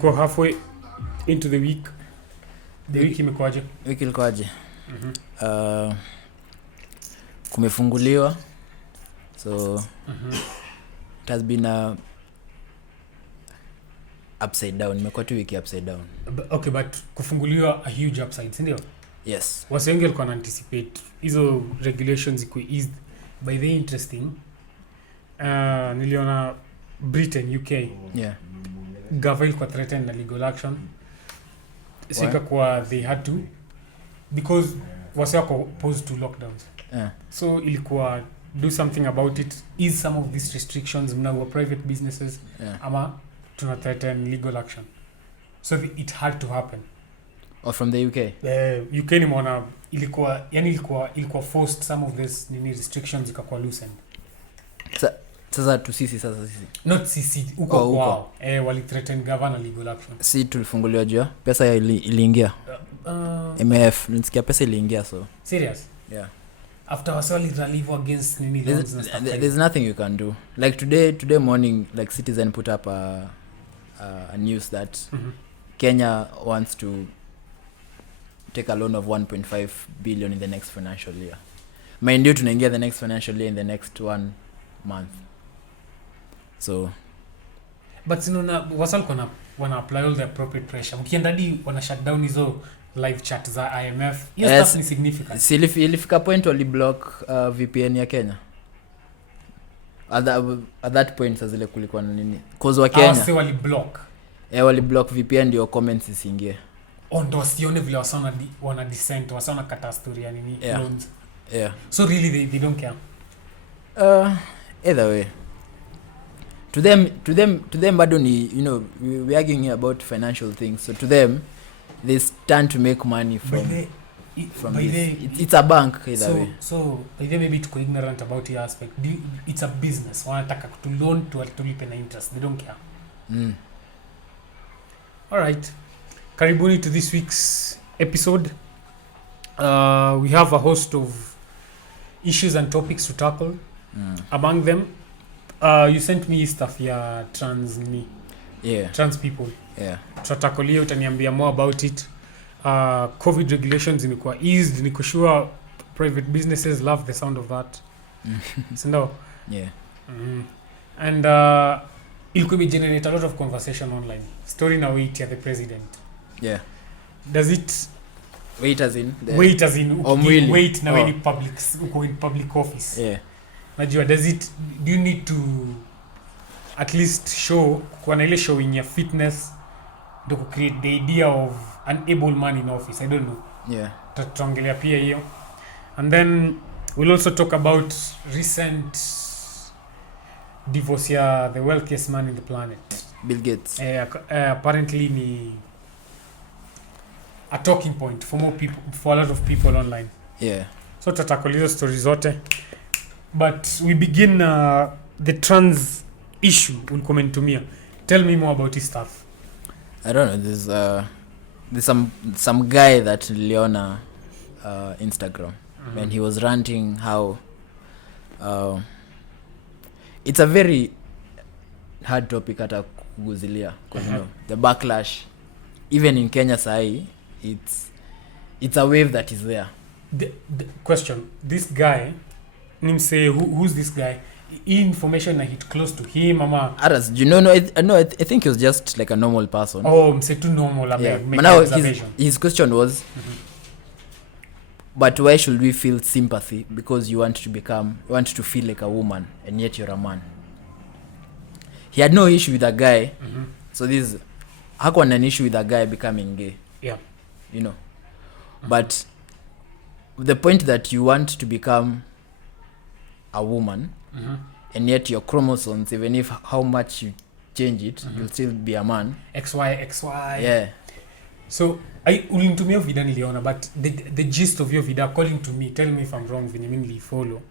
tuko halfway into the week. The week imekuaje? Wiki ilikuaje? Kumefunguliwa. So it has been a upside down. Imekuwa tu wiki upside down. Okay, but kufunguliwa a huge upside, si ndio? Yes. Wase wengi walikuwa anticipate hizo regulations iko eased by the interesting. Niliona Britain, UK. Yeah. Gava ilikuwa threatened na legal action. Sika kwa they had to because wase wako opposed to lockdowns. Yeah. So ilikuwa do something about it, ease some of these restrictions mnawa private businesses. Yeah. Ama tuna threaten legal action. So it had to happen. Or from the UK? UK nimeona ilikuwa forced some of this restrictions ikakuwa loosened. Sasa tu sisi not sisi uko kwao wali threaten governor legal action. Si tulifunguliwa jua pesa ya iliingia MF nisikia pesa iliingia. So serious? Yeah. After wasali relieve against loans and stuff there's nothing you can do. Like today morning, like Citizen put up a news that Kenya wants to take a loan of 1.5 billion in the next financial year. Mind you, tunaingia the next financial year in the next 1 month. So but wasal wana apply all the appropriate pressure. Mkienda di wana shut down hizo live chat za IMF. Yes, stuff ni significant. Si ilifika point wali block VPN ya Kenya. At that point sasa zile kulikuwa na nini? Cause wa Kenya. Si wali block. Wali block VPN ndio comments isiingie. Ndo sione vile wasana wana dissent, wasana kata story ya nini loans. Yeah. So really they don't care. Either way. To them bado ni, you know, we arguing about financial things. So to them they stand to make money from this. It's a bank either way. So by the maybe to ignorant about the aspect. It's a business. Wanataka to loan to lipe na interest. They don't care. All right. Karibuni to this week's episode. We have a host of issues and topics to tackle. Among them, you sent me stuff ya trans people. Yeah. Tutakolea utaniambia more about it. COVID regulations imekuwa eased. Niko sure private businesses love the sound of that. So yeah. And ilikuwa generate a lot of conversation online. Story na wait ya the president. Yeah. Does it wait as in wait na when public office? Yeah. Najua do you need to at least show kwa na ile showing ya fitness to create the idea of an able man in office? I don't know. Yeah. Tutaongelea pia hiyo. And then we'll also talk about recent divorce ya the wealthiest man in the planet, Bill Gates. Apparently ni a talking point for a lot of people online. Yeah. So tutakuuliza stories zote. But we begin the trans issue ulikomentumia. Tell me more about this stuff. I don't know, there's some guy that niliona Instagram and he was ranting how it's a very hard topic hata kuguzilia because you know the backlash even in Kenya sahi it's a wave that is there. The question, this guy nimse who's this guy? Information na hit close to him ama Aras, you know, I think he was just like a normal person. Mse too normal. Yeah. His question was but why should we feel sympathy because you want to feel like a woman and yet you're a man? He had no issue with a guy. So this hakuwa an issue with a guy becoming gay. Yeah. You know. But the point that you want to become a woman and yet your chromosomes, even if how much you change it, you'll still be a man. XY. Yeah. So ulinitumia video niliona, but the gist of your video, according to me, tell me if I'm wrong, vinimini follow.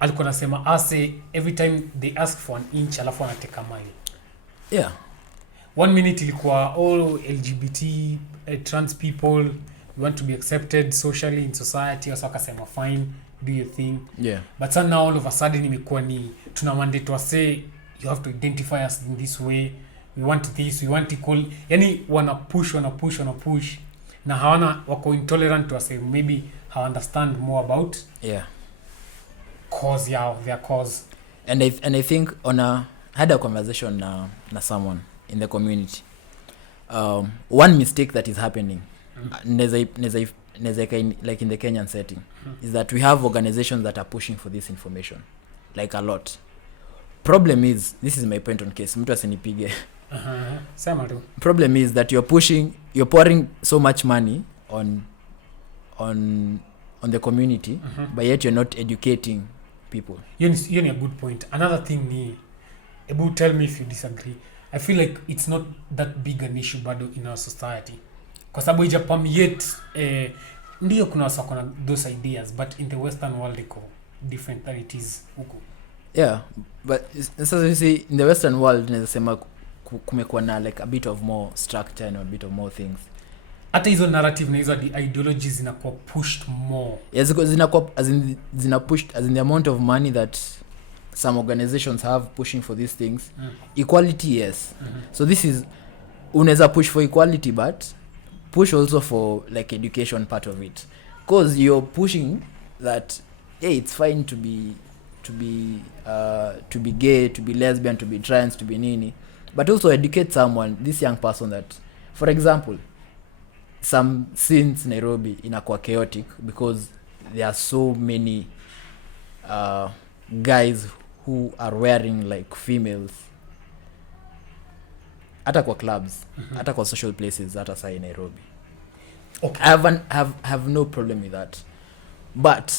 Alikuwa nasema ase every time they ask for an inch alafu wanateka mile. Yeah. 1 minute ilikuwa all LGBT trans people, we want to be accepted socially in society, wasa wakasema fine, do your thing. Yeah. But so now all of a sudden imekuwa ni tuna mandate to say you have to identify us in this way, we want this, we want equal, yani wana push na hawana wako intolerant to say maybe how understand more about cause yao, their cause. And I think had a conversation na someone in the community. One mistake that is happening like in the Kenyan setting is that we have organizations that are pushing for this information like a lot. Problem is, this is my point on case, mtu asinipige. Sema tu. Problem is that you're pouring so much money on the community, but yet you're not educating people. You need a good point. Another thing ni, Ebu, tell me if you disagree. I feel like it's not that big an issue bado in our society. Kwa sababu ijapam yet ndio kuna wasakona those ideas, but in the western world iko different than it is huko. Yeah, but so you see in the western world nasema kumekuwa na like a bit of more structure and a bit of more things. Hata hizo narrative na hizo ideologies zinakuwa pushed more. Yes, because zinakuwa zina pushed as in the amount of money that some organizations have pushing for these things. Equality, yes. So this is unaweza push for equality, but push also for like education part of it, because you're pushing that hey, it's fine to be gay, to be lesbian, to be trans, to be nini, but also educate someone, this young person, that for example some scenes Nairobi inakuwa chaotic because there are so many guys who are wearing like females hata kwa clubs, hata kwa social places, hata sai Nairobi. Okay. I have no problem with that, but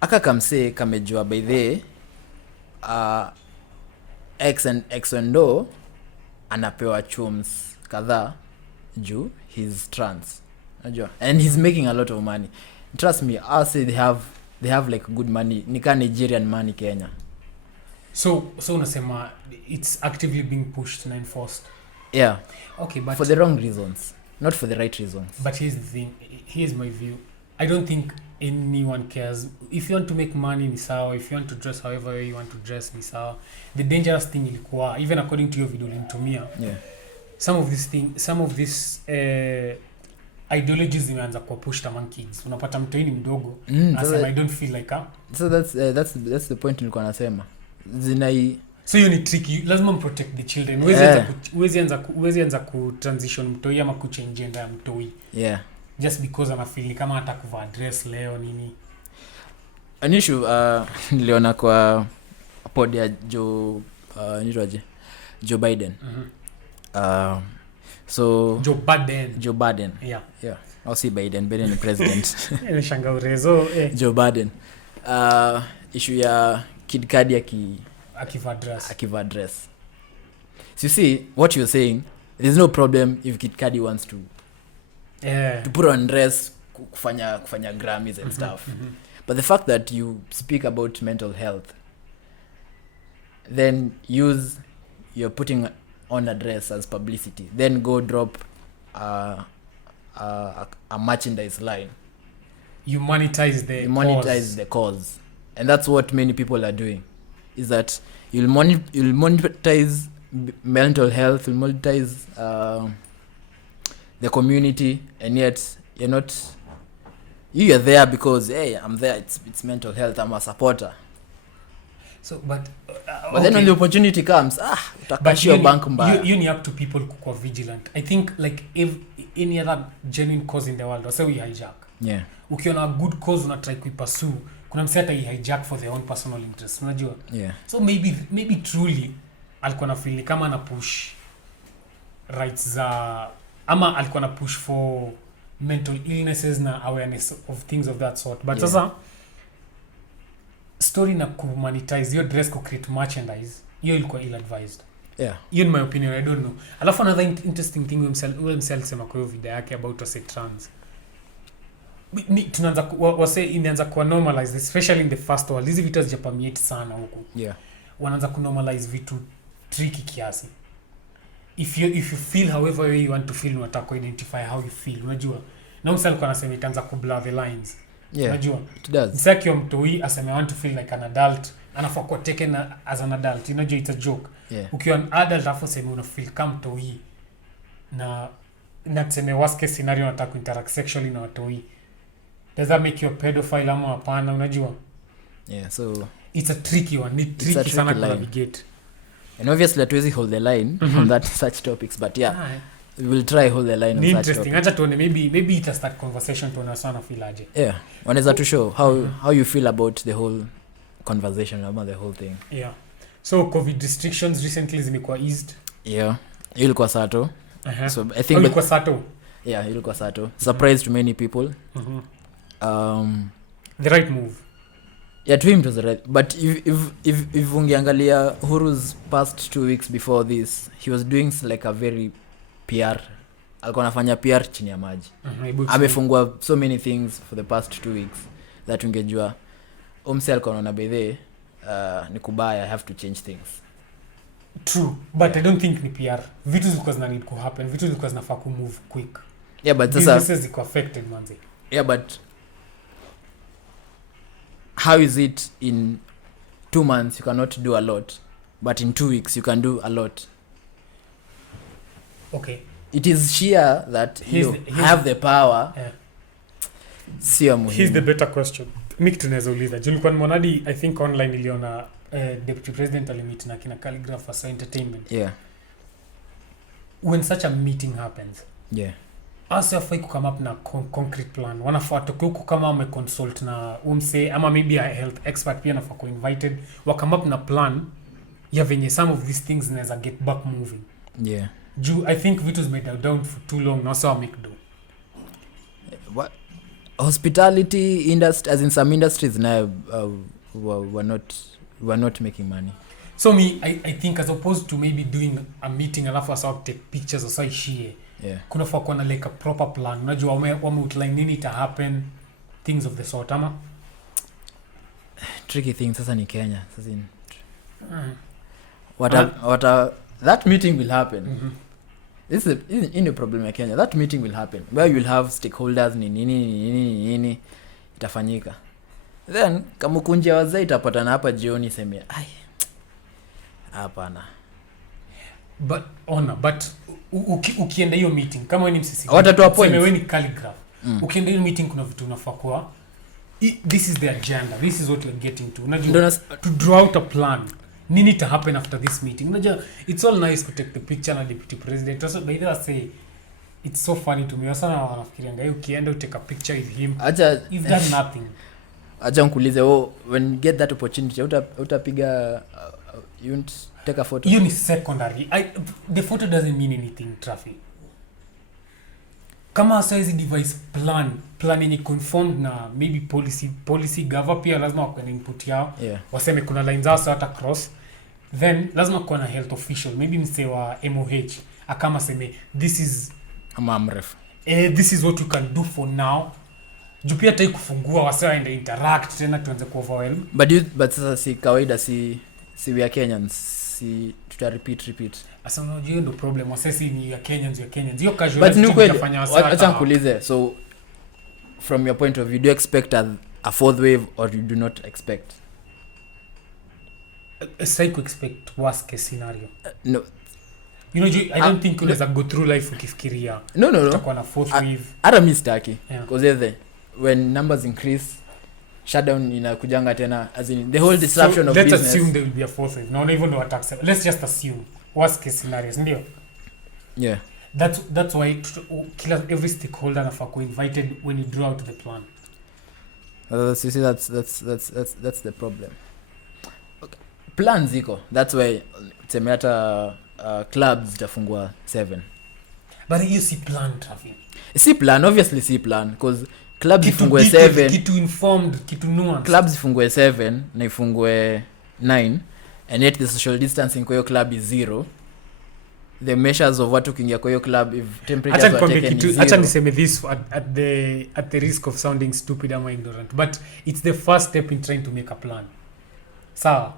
aka kamse kamejua by the X and O anapewa chums kadhaa juu he's trans, unajua, and he's making a lot of money. Trust me, I'll say they have like good money, nika Nigerian money Kenya. So unasema it's actively being pushed and enforced. Yeah. Okay, but for the wrong reasons, not for the right reasons. But here's the thing, here's my view. I don't think anyone cares. If you want to make money ni sawa, if you want to dress however you want to dress ni sawa. The dangerous thing ilikuwa, even according to your video ulinitumia, some of this ideologies zimeanza kuwa pushed among kids. Unapata mtu ni mdogo anasema I don't feel like so that's the point nilikuwa nasema. So you need tricky, lazima protect the children. Uwezi anza ku transition mtoi ama ku change gender ya mtoi. Yeah. Just because ana feel kama hata kuvaa dress leo nini. An issue niliona kwa pod ya Joe Biden. So Joe Biden. Yeah. I'll see Biden ni president. Nimeshanga urezo Joe Biden. Issue ya Kid Cudi akiva dress. So you see what you're saying, there's no problem if Kid Cudi wants to put on dress kufanya Grammys and stuff. But the fact that you speak about mental health, then you're putting on a dress as publicity, then go drop a merchandise line. You monetize the cause. And that's what many people are doing, is that you'll monetize mental health, you'll monetize the community, and yet you're there because hey, I'm there, it's mental health, I'm a supporter. So but then when the opportunity comes, utakashia bank mbaya. You need up to people kuwa vigilant. I think like if any other genuine cause in the world, say we hijack. Yeah. Ukiona a good cause una try kuipursue, kuna mseta hijack for their own personal interest, unajua? Yeah. So maybe truly alikuwa na feel kama ana push rights za ama alikuwa na push for mental illnesses na awareness of things of that sort. But sasa story na kumonetize your dress, ku create merchandise, hiyo ilikuwa ill advised. Yeah. In my opinion, I don't know. Alafu another interesting thing himself sema kwa hiyo video yake about say trans. Tunaanza inaanza kuwa normalize, especially in the first world. Hizi vitu hazijapamiate sana huko. Yeah. Wanaanza ku normalize vitu tricky kiasi. If you feel however you want to feel, unataka ku identify how you feel, unajua. Na msali kwa anasema itaanza ku blur the lines. Yeah. Unajua. It does. Msaki wa mtoi asema I want to feel like an adult, anafaa kuwa taken as an adult. Unajua it's a joke. Yeah. Ukiwa an adult alafu sema una feel come toi na tuseme worst case scenario unataka kuinteract sexually na watoi, does that make you a pedophile ama hapana? Unajua, yeah, so it's a tricky one. Ni tricky sana to navigate, and obviously hatuwezi hold the line on that such topics, but yeah, we will try hold the line on such topics. Interesting. Acha tuone, maybe it start conversation tuone sana feel aje. Yeah, wanaweza to show how you feel about the whole conversation about the whole thing. Yeah, so COVID restrictions recently zimekuwa eased. Yeah, ilikuwa sato. So I think ilikuwa sato. Yeah, ilikuwa sato. Surprised to many people. The right move. Yeah, to him it was the right. But if ungeangalia Huru's past 2 weeks before this, he was doing like a very PR. Alikuwa anafanya PR chini ya maji. Amefungua so many things for the past 2 weeks that ungejua umse alikuwa anaona bedhe ni kubaya, I have to change things. True, but I don't think ni PR. Vitu zilikuwa zina need to happen. Vitu zilikuwa zinafaa ku move quick. Yeah, but sasa businesses ziko affected manze. Yeah, but how is it in 2 months you cannot do a lot, but in 2 weeks you can do a lot? Okay. It is sheer that you have the power. Yeah. Sio muhimu. Here's the better question. Mimi tunaweza uliza. Julikuwa nimeonadi I think online iliona deputy president alimit na kina Calligraph for entertainment. Yeah. When such a meeting happens. Yeah. Asa yafai come up na concrete plan. Wanafaa huko kama wameconsult na umse ama maybe a health expert pia nafaa invited wa come up na plan ya venye some of these things zinaweza get back moving. Yeah. I think vitu zimeda down for too long na sawa make do. What hospitality industry, as in some industries now were not making money. So I think as opposed to maybe doing a meeting alafu asa take pictures asa ishie. Yeah. Kuna faa kuwa na like a proper plan. Unajua wame outline nini ita happen, things of the sort ama tricky thing sasa ni Kenya sasa in what that meeting will happen. This is in a problem in Kenya. That meeting will happen where you will have stakeholders nini itafanyika, then kama kunja wazee itapatana hapa jioni sema ai hapana, but ukienda hiyo meeting kama wewe ni msisi watatoa point, wewe ni Calligraph, ukienda hiyo meeting kuna vitu unafaa kwa this is the agenda, this is what we're getting to. Unajua to draw out a plan, nini to happen after this meeting. Unajua it's all nice to take the picture na deputy president. Also by the way say it's so funny to me sana wanafikiria ngai ukienda take a picture with him, acha you've done nothing. Acha nikuulize when you get that opportunity utapiga you won't take a photo. You ni secondary. The photo doesn't mean anything, traffic. Kama size device plan ni conformed na maybe policy gava pia lazima wako na input yao. Yeah. Waseme kuna lines zao hata cross. Then lazima kuwa na health official, maybe mse wa MOH akama seme this is amref. This is what you can do for now. Jupia tai kufungua wasewa ende interact tena tuanze ku overwhelm. But sasa si kawaida si we are Kenyans, si tuta repeat. Asa unajua ndo problem, wasesi ni ya Kenyans. Hiyo casual tunafanya wasa. Acha nikuulize, so from your point of view, do you expect a fourth wave or you do not expect? I expect worst case scenario. No. You know, I don't think unaweza go through life ukifikiria. No. Tutakuwa na fourth wave. Hata mimi sitaki. Because when numbers increase, shutdown inakujanga tena, as in the whole disruption of let's business. Let's assume there will be a fourth wave. No even though attacks. Let's just assume worst case scenarios, ndio. Yeah. That's why every stakeholder anafa ko invited when you draw out the plan. You see that's the problem. Okay. Plans ziko. That's why tuseme hata clubs zitafungua 7. But you see plan traffic. See plan, obviously see plan, because clubs ifungue 7, kitu informed, kitu nuanced. Clubs ifungue 7 na ifungue 9, and yet the social distancing kwa hiyo club is 0. The measures of watu kingia kwa hiyo club, if temperatures are taken, is 0. Acha niseme this at the risk of sounding stupid or ignorant, but it's the first step in trying to make a plan. Sawa.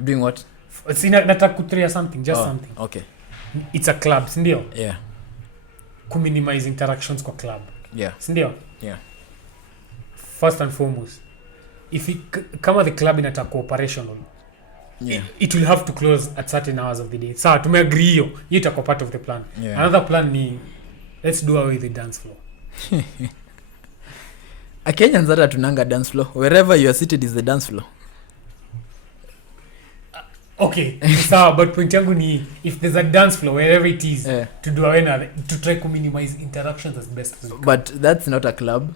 Doing what? Nataka kutria something, just something. Okay. It's a club, sindio? Yeah. Minimize interactions kwa club. Yeah. Sindio? Yeah. First and foremost, kama the club inataka operational, it will have to close at certain hours of the day. Sawa, tumeagree hiyo itakuwa part of the plan. Another plan ni let's do away the dance floor. A Kenyans hata tunanga dance floor. Wherever you are seated is the dance floor. Okay, sawa, but point yangu ni if there's a dance floor wherever it is, to do away na to try to minimize interactions as best as we can. But that's not a club.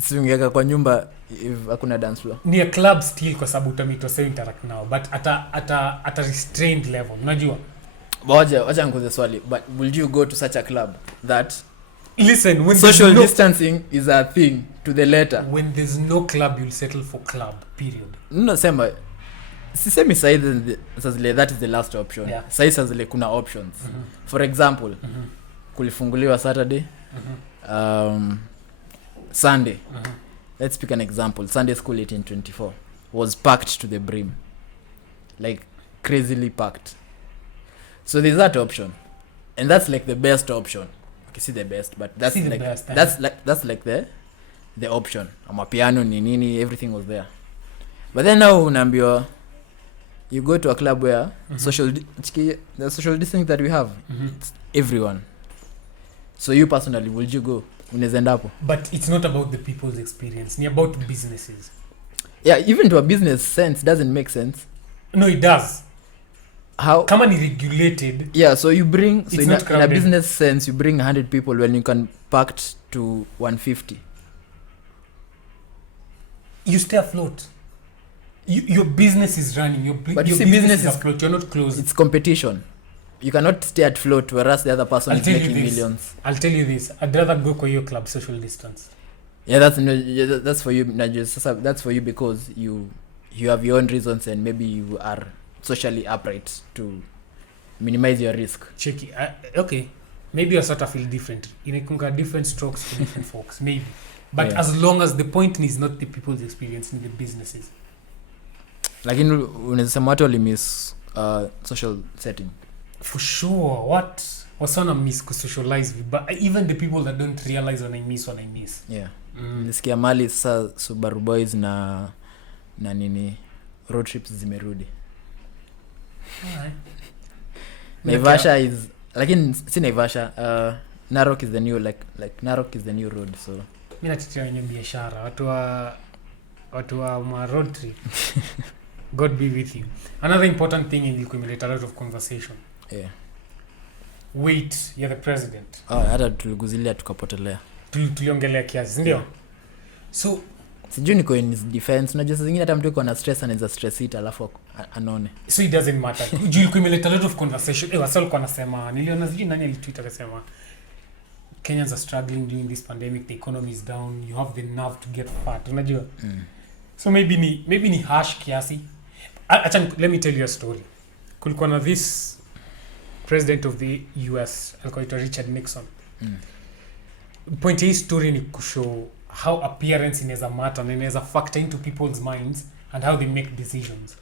Siungeka kwa nyumba if hakuna dance floor. Ni a club still kwa sababu utamito say interact now, but at a restrained level. Unajua? Wacha nikuulize swali, but will you go to such a club that listen, when social distancing is a thing to the letter? When there's no club, you'll settle for club, period. No, sema sisemi sahizi that is the last option. Sahizi sazile kuna options. For example, kulifunguliwa Saturday, Sunday. Let's pick an example. Sunday school 1824 was packed to the brim, like crazily packed. So there's that option, and that's like the best option. Okay, see the best, but that's like that's like the option. Amapiano nini, everything was there. But then now unaambiwa you go to a club where the social distancing that we have, it's everyone. So you personally, would you go? Unaweza hapo? But it's not about the people's experience. Ni about businesses. Yeah, even to a business sense doesn't make sense. No, it does. How? Kama ni regulated. Yeah, so you bring, so in a business sense, you bring 100 people when you can packed to 150. You stay afloat. Your business is running. Your business is afloat. You're not closed. It's competition. You cannot stay at float whereas the other person is making millions. I'll tell you this. I'd rather go to your club social distance. Yeah, that's for you. That's for you because you have your own reasons and maybe you are socially upright to minimize your risk. Checky. Okay. Maybe you sort of feel different. You know, different strokes for different folks. Maybe. But as long as the point is not the people's experience in the businesses. Lakini unasema watu walimiss social setting. For sure. What wasana miss ku socialize, but even the people that don't realize when I miss. Yeah. Nisikia mali sasa Subaru Boys na nini road trips zimerudi. Naivasha is lakini si Naivasha, Narok is the new like Narok is the new road, so mimi natetea wenye biashara watu wa ma road trip. God be with you. Another important thing in the accumulate a lot of conversation. Yeah. Wait, you're the president. Hata tuliguzilia tukapotelea. Tuliongelea kiasi, ndio? So sijui niko in defense. Unajua saa zingine hata mtu yuko na stress anaweza stress it alafu anone. So it doesn't matter. You'll accumulate a lot of conversation. Wasal kwa nasema niliona sijui nani alitweet akasema Kenyans are struggling during this pandemic, the economy is down, you have the nerve to get fat. Unajua? So maybe ni harsh kiasi. Let me tell you a story. Kulikuwa na this president of the US, alikuwa Richard Nixon. Point hii story ni kushow how appearance inaweza matter and inaweza factor into people's minds and how they make decisions.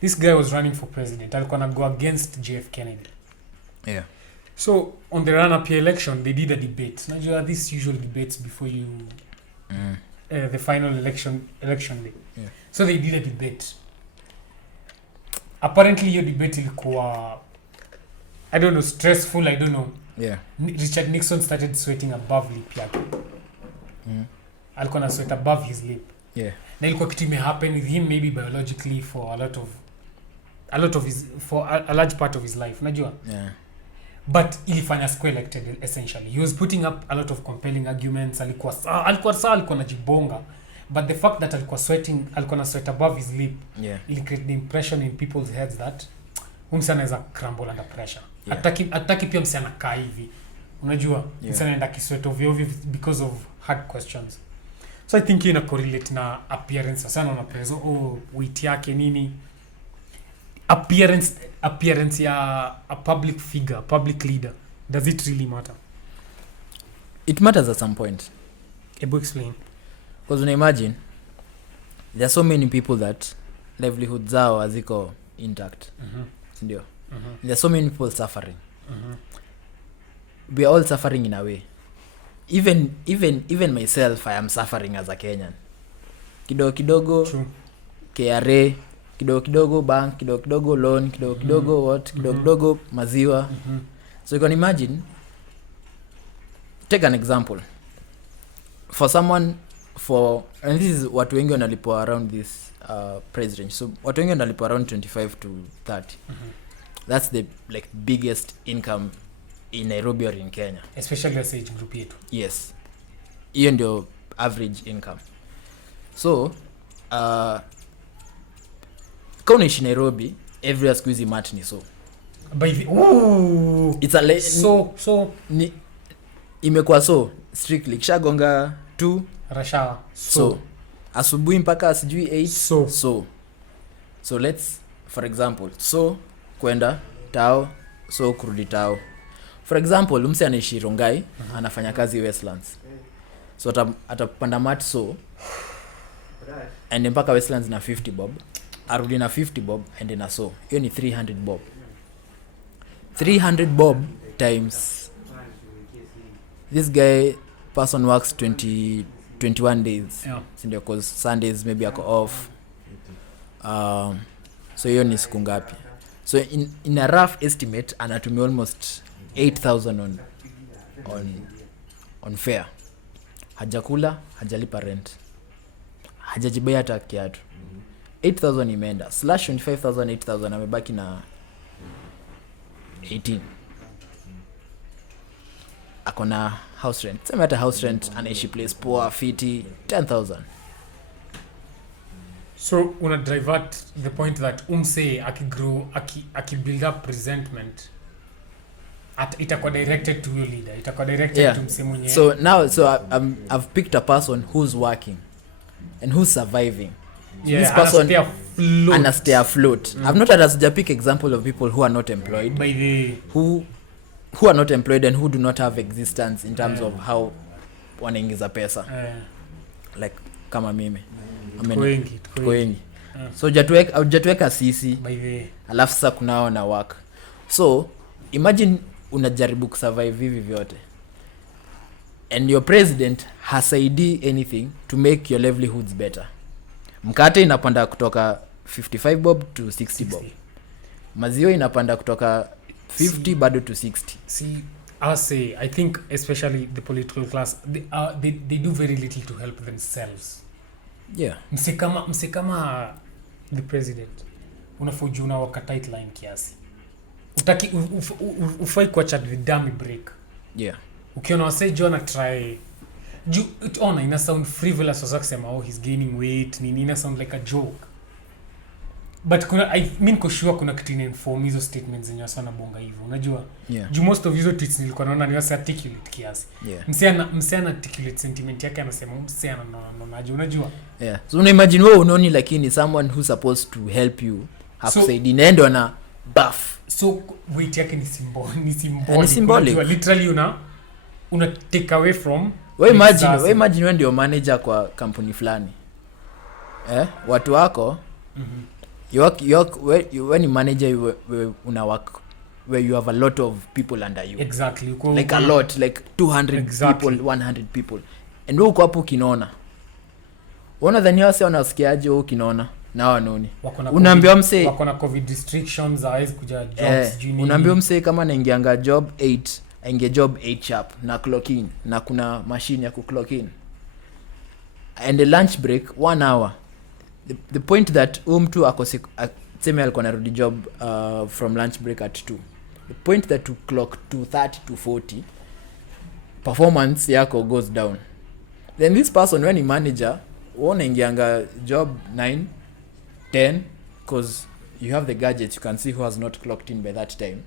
This guy was running for president. Alikuwa na go against JF Kennedy. Yeah. So on the run-up election, they did a debate. Najua these usual debates before you the final election day. Yeah. So they did a debate. Apparently your debate ilikuwa, I don't know, stressful, I don't know. Yeah. Richard Nixon started sweating above lip yake. Alikuwa na sweat above his lip. Yeah. Na ilikuwa kitu happen with him maybe biologically for a large part of his life, unajua? Yeah. But ilifanya square elected essentially. He was putting up a lot of compelling arguments. Alikuwa najibonga. But the fact that alikuwa na sweat above his lip, it created the impression in people's heads that msana anaweza crumble under pressure. Ataki pia msana kaa hivi. Unajua? Msana anaenda kisweat ovyo because of hard questions. So I think ina correlate na appearance sana na preso weight yake nini. Appearance ya a public figure, public leader. Does it really matter? It matters at some point. Ebo explain. Because when I imagine there are so many people that livelihoods zao haziko intact. Ndio. There are so many people suffering. We are all suffering in a way. Even myself, I am suffering as a Kenyan. Kidogo. True. KRA, kidogo bank, kidogo loan, kidogo what, kidogo maziwa. So you can imagine, take an example for someone, and this is watu wengi wanalipwa around this price range. So watu wengi wanalipwa around 25 to 30. That's the like biggest income in Nairobi or in Kenya, especially as age group yetu. Yes, hiyo ndio average income. So kama unaishi Nairobi, every squeezy mat ni so by the it's a so ni imekuwa so strictly kishagonga 2 rasha so asubuhi mpaka sijui 8 so let's for example so kwenda tao so kurudi tao. For example mse anaishi Rongai, anafanya kazi Westlands, so atapanda mat so and mpaka Westlands na 50 bob, arudi na 50 bob and na so hiyo ni 300 bob. 300 bob times this guy person works 21 days, sindio, cause Sundays maybe ako off. So hiyo ni siku ngapi? So in a rough estimate anatumia almost 8,000 on fare. Hajakula, hajalipa rent, hajajibaya hata kiatu. 8,000 imeenda slash 25,000, 8,000 amebaki na 18. Akona house rent, sema hata house rent anaishi place poa fiti 10,000. So una divert the point that umse akigrow build up resentment at itakuwa directed to your leader, itakuwa directed to mse mwenye. So now I've picked a person who's working and who's surviving. So this person stay afloat. I've not had a pick example of people who are not employed, by the who are not employed and who do not have existence in terms of how wanaingiza pesa, like kama mimi wengi. So hujatuweka sisi, alafu sasa kunao na work. So imagine unajaribu kusurvive hivi vyote and your president hasaidi anything to make your livelihoods better. Mkate inapanda kutoka 55 bob to 60 bob, maziwa inapanda kutoka 50 bado to 60. See, I think especially the political class, they do very little to help themselves. Yeah. Msekama the president unafujuna waka tight line kiasi, utaki ufai kuacha the dummy break. Yeah. Ukiona wase John try it on ina sound frivolous, so kusema he's gaining weight, nini ina sound like a joke, but I mean kushua kuna kitu inform hizo statements zenye sana bonga hivyo, unajua. Yeah. Most of hizo tweets nilikuwa naona ni wase articulate kiasi. Yeah. Msiana articulate sentiment yake, anasema msiana unajua. Yeah. So una imagine wewe unaoni lakini someone who's supposed to help you hakusaidi, nendo na buff. So weight yake ni symbolic. Unajua literally una take away from. We imagine when you're manager kwa kampuni fulani. Watu wako when you manager you una work where you have a lot of people under you. Exactly. Like a lot, like 200 people, 100 people. And wewe uko hapo kinona. Unaona dhani wao sio wanasikiaje wewe kinona na wanoni. Unaambia mse wako na covid restrictions, hawezi kuja jobs junior. Unaambia mse kama anaingianga job 8, aingia job 8 sharp na clock in na kuna machine ya ku clock in. And the lunch break 1 hour. The point that mtu sema alikuwa anarudi job from lunch break at 2. The point that to clock 2:30 to 40 performance yako goes down. Then this person when he manager unaingianga job 9 10 because you have the gadgets, you can see who has not clocked in by that time,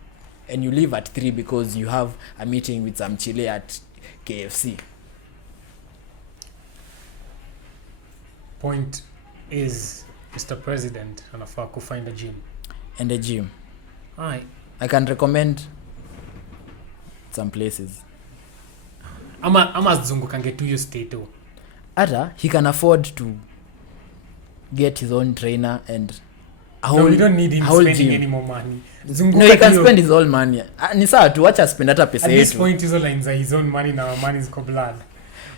and you leave at 3 because you have a meeting with some chile at KFC. Point is Mr. President anafaa ku find a gym. And a gym. I can recommend some places. Ama zungukange to your state though. Ata he can afford to get his own trainer and you don't need him spending any more money. No, he can spend his own money. Ni sawa tu, wacha spend hata pesa yetu. At this point hizo lines are his own money na our money is blood.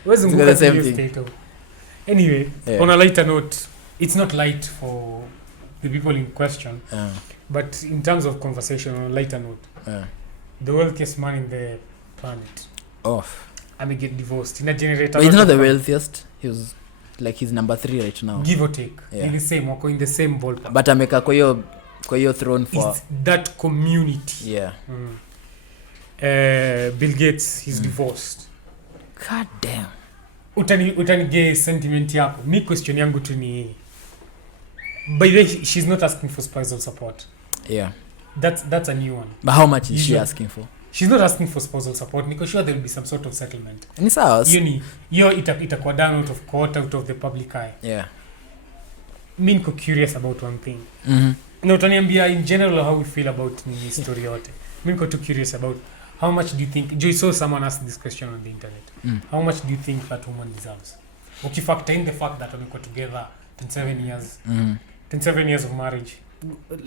Wewe zunguka to your state though. Anyway, on a lighter note, it's not light for the people in question. But in terms of conversation, on a lighter note, the wealthiest man in the planet, I may get divorced in a generator. But he's not the wealthiest. He was like he's number 3 right now. Give or take. In the same, wako in the same ballpark. But ameka kwa hiyo throne for it's that community. Bill Gates, he's divorced. God damn. Utanige sentiment yako. Mi question yangu tu ni, by the way, she's not asking for spousal support. That's a new one. But how much is she asking for? She's not asking for spousal support. Niko sure there will be some sort of settlement. Ni sawa. Hiyo itakuwa down out of court, out of the public eye. Mi niko curious about one thing. Na utaniambia in general how we feel about ni story yote. Mi niko too curious about how much do you think, Joy, saw someone ask this question on the internet. How much do you think that woman deserves? Ukifactor in the fact that wamekuwa together 27 years. 27 years of marriage.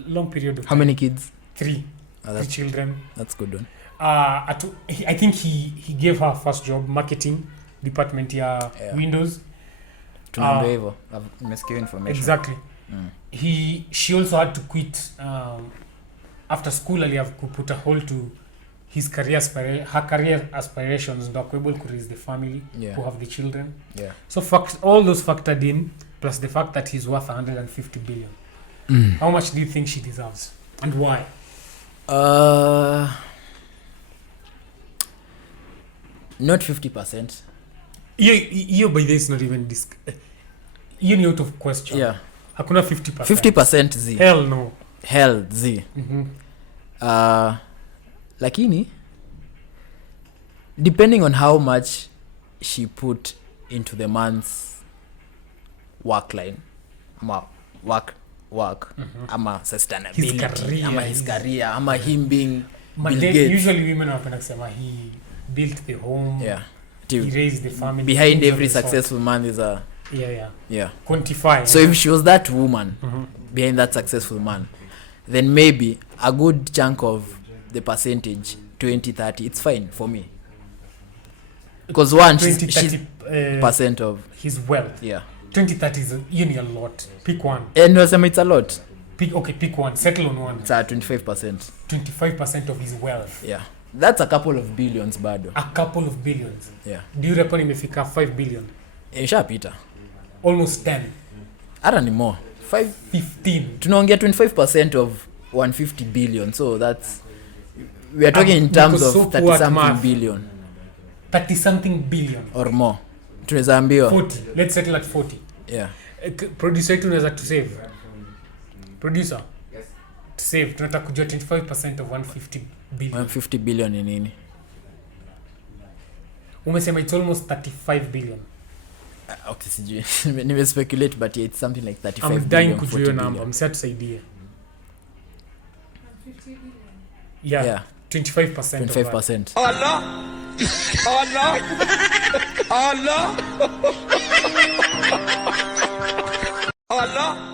Long period of time. How many kids? 3. 3 children. That's good one. I think he gave her first job, marketing department Windows. Tunaambia hivyo. Nimesikia information. Exactly. She also had to quit after school. Ali have put a hold to his her career aspirations, ndo able to raise the family, who have the children. So all those factored in, plus the fact that he's worth 150 billion. How much do you think she deserves, and why? Not 50%. You by this not even you ni out of question. Hakuna 50%. 50% Z. Hell no. Hell Z. Lakini depending on how much she put into the man's work line, ama work ama sustainability, ama his career, ama him being Bill Gates. Usually women wanapenda kusema he built the home, he raised the family. Behind every successful man is a quantify. So if she was that woman behind that successful man, then maybe a good chunk of the percentage, 20-30, it's fine for me. Because one, she's percent of his wealth. 20-30 is a lot. Pick one. And it's a lot. Pick one. Settle on one. It's 25%. 25% of his wealth. That's a couple of billions bado. A couple of billions. Do you reckon imefika 5 billion? Ishapita. Almost 10. Hata ni more. 15. Tunaongea 25% of 150 billion. So that's, we are talking in terms of 30 something billion. 30 something billion or more. Tunaweza ambiwa 40. Let's settle at 40. Producer tunaweza to save. Producer. Yes. To save tunataka kujua 25% of 150 billion. 150 billion ni nini? Umesema it's almost 35 billion. Okay, sijui. Nime speculate but it's something like 35 I'm billion. I'm dying kujua number. Msatusaidie. 150 billion. 25%. 25%. Allah. Allah. Allah. Allah.